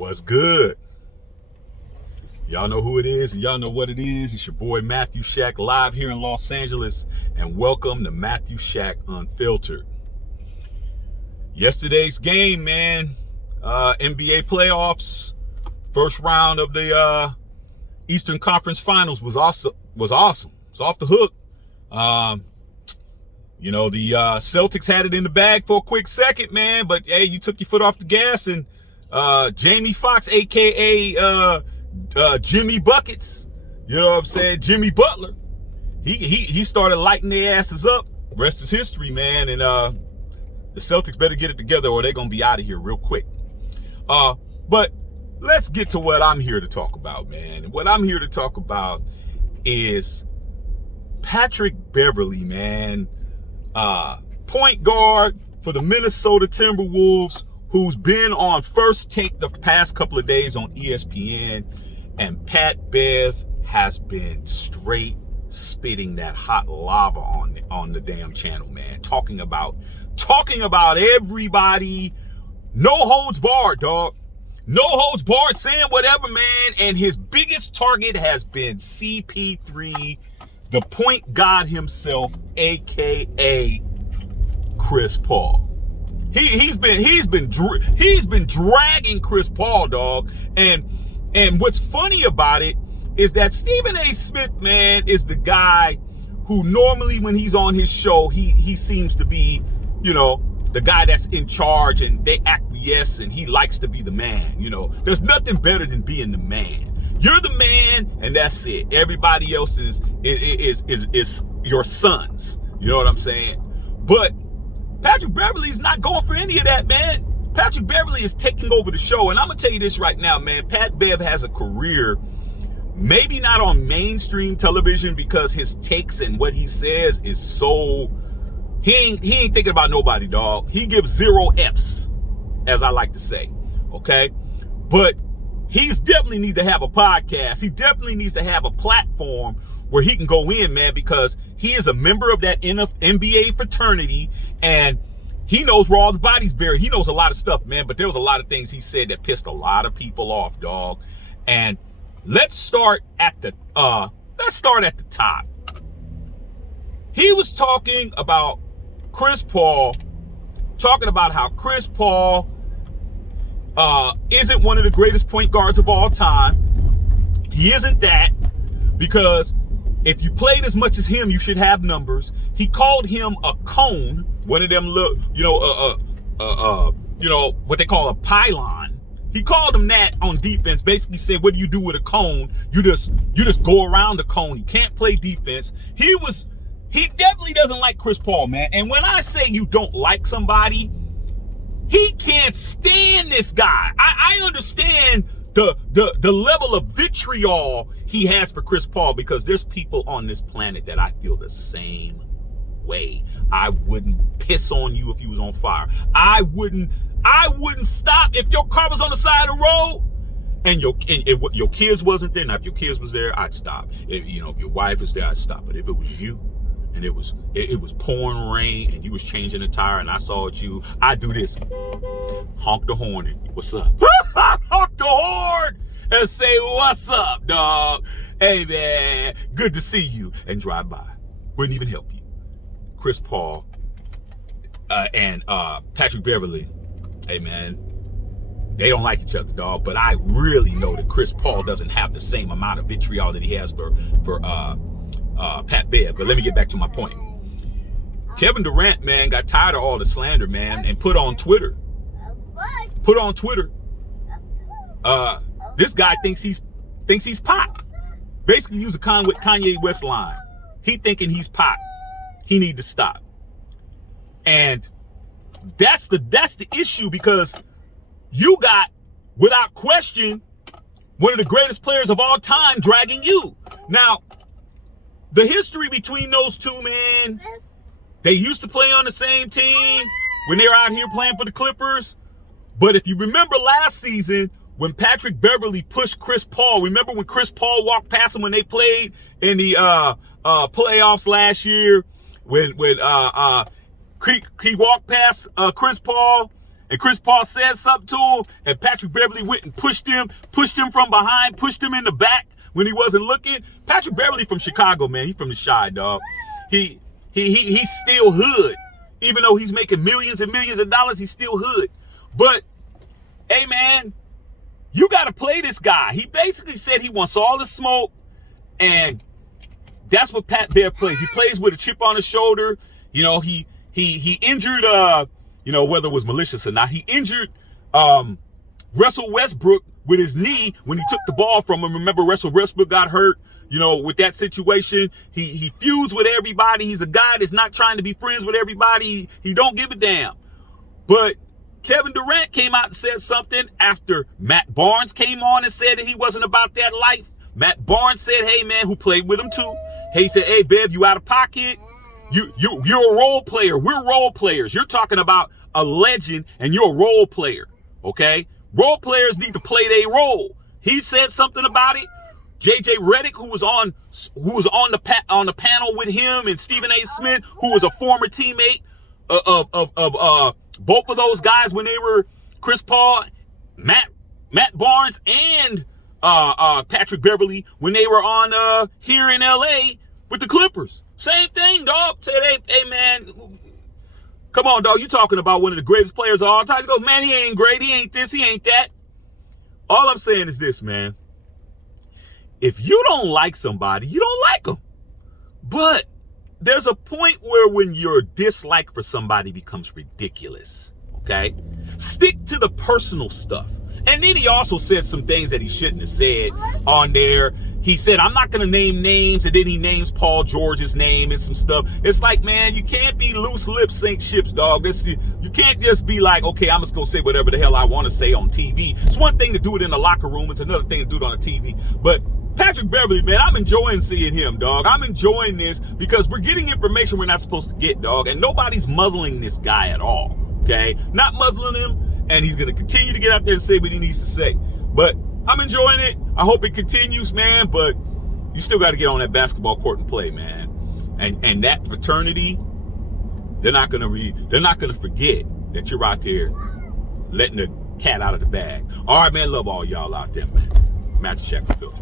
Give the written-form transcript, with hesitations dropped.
What's good? Y'all know who it is and y'all know what it is. It's your boy Matthew Shack live here in Los Angeles, and welcome to Matthew Shack Unfiltered. Yesterday's game, man, NBA playoffs, first round of the Eastern Conference Finals was awesome. It's off the hook. The Celtics had it in the bag for a quick second, man, but hey, you took your foot off the gas, and Jamie Foxx, aka Jimmy Buckets, you know what I'm saying, Jimmy Butler, he started lighting their asses up. Rest is history, man. And the Celtics better get it together or they're gonna be out of here real quick. But let's get to what I'm here to talk about, man. And what I'm here to talk about is Patrick Beverley, man, point guard for the Minnesota Timberwolves, who's been on First Take the past couple of days on ESPN, and Pat Bev has been straight spitting that hot lava on the damn channel, man. Talking about everybody, no holds barred, dog. No holds barred, saying whatever, man. And his biggest target has been CP3, the point god himself, aka Chris Paul. He's been dragging Chris Paul, dog. And what's funny about it is that Stephen A. Smith, man, is the guy who normally when he's on his show, he seems to be, the guy that's in charge, and they acquiesce, and he likes to be the man. There's nothing better than being the man. You're the man, and that's it. Everybody else is your sons. You know what I'm saying? But Patrick Beverley's not going for any of that, man. Patrick Beverley is taking over the show. And I'm going to tell you this right now, man. Pat Bev has a career, maybe not on mainstream television, because his takes and what he says is so... He ain't thinking about nobody, dog. He gives 0 Fs, as I like to say, okay? But he's definitely need to have a podcast. He definitely needs to have a platform where he can go in, man, because he is a member of that NBA fraternity, and he knows where all the bodies buried. He knows a lot of stuff, man, but there was a lot of things he said that pissed a lot of people off, dog. And let's start at the top. He was talking about Chris Paul, talking about how Chris Paul isn't one of the greatest point guards of all time. He isn't that, because if you played as much as him, you should have numbers. He called him a cone, one of them look, what they call a pylon. He called him that on defense. Basically said, what do you do with a cone? You just go around the cone. He can't play defense. He definitely doesn't like Chris Paul, man. And when I say you don't like somebody, he can't stand this guy. I understand the level of vitriol he has for Chris Paul, because there's people on this planet that I feel the same way. I wouldn't piss on you if you was on fire. I wouldn't stop if your car was on the side of the road and your kids wasn't there. Now, if your kids was there, I'd stop. If your wife was there, I'd stop. But if it was you, and it was pouring rain, and you was changing the tire, and I saw it you, I'd do this. Honk the horn and what's up? Honk the horn and say, what's up, dog? Hey, man, good to see you. And drive by. Wouldn't even help you. Chris Paul and Patrick Beverley, hey, man, they don't like each other, dog. But I really know that Chris Paul doesn't have the same amount of vitriol that he has for Pat Bev. But let me get back to my point. Kevin Durant, man, got tired of all the slander, man, and put on Twitter. This guy thinks he's Pop. Basically, use a Kanye West line. He thinking he's Pop. He need to stop. And that's the issue, because you got, without question, one of the greatest players of all time dragging you. Now, the history between those two, man, they used to play on the same team when they were out here playing for the Clippers. But if you remember last season, when Patrick Beverley pushed Chris Paul, remember when Chris Paul walked past him when they played in the playoffs last year, when he walked past Chris Paul and Chris Paul said something to him, and Patrick Beverley went and pushed him from behind, pushed him in the back when he wasn't looking. Patrick Beverley from Chicago, man. He's from the Chi, dog. He's still hood. Even though he's making millions and millions of dollars, he's still hood. But, hey, man, you got to play this guy. He basically said he wants all the smoke, and that's what Pat Bear plays. He plays with a chip on his shoulder. You know, he injured, you know, whether it was malicious or not, he injured Russell Westbrook with his knee when he took the ball from him. Remember, Russell Westbrook got hurt, you know, with that situation. He feuds with everybody. He's a guy that's not trying to be friends with everybody. He don't give a damn. But Kevin Durant came out and said something after Matt Barnes came on and said that he wasn't about that life. Matt Barnes said, hey, man, who played with him too. He said, hey, Bev, you out of pocket. You're a role player. We're role players. You're talking about a legend and you're a role player. Okay? Role players need to play their role. He said something about it. JJ Redick, who was on the panel with him, and Stephen A. Smith, who was a former teammate of both of those guys when they were Chris Paul, Matt Barnes, and Patrick Beverley when they were on here in LA with the Clippers. Same thing, dog. Said, hey man, come on, dog. You talking about one of the greatest players of all time. He goes, man, he ain't great. He ain't this. He ain't that. All I'm saying is this, man. If you don't like somebody, you don't like them. But there's a point where when your dislike for somebody becomes ridiculous, okay? Stick to the personal stuff. And then he also said some things that he shouldn't have said on there. He said, I'm not going to name names, and then he names Paul George's name and some stuff. It's like, man, you can't be loose lips, sink ships, dog. You can't just be like, okay, I'm just going to say whatever the hell I want to say on TV. It's one thing to do it in the locker room. It's another thing to do it on the TV. But Patrick Beverley, man, I'm enjoying seeing him, dog. I'm enjoying this because we're getting information we're not supposed to get, dog. And nobody's muzzling this guy at all, okay? Not muzzling him, and he's going to continue to get out there and say what he needs to say. But I'm enjoying it. I hope it continues, man, but you still got to get on that basketball court and play, man. And that fraternity, they're not going to forget that you're out there letting the cat out of the bag. All right, man, love all y'all out there, man. Match Check Filter.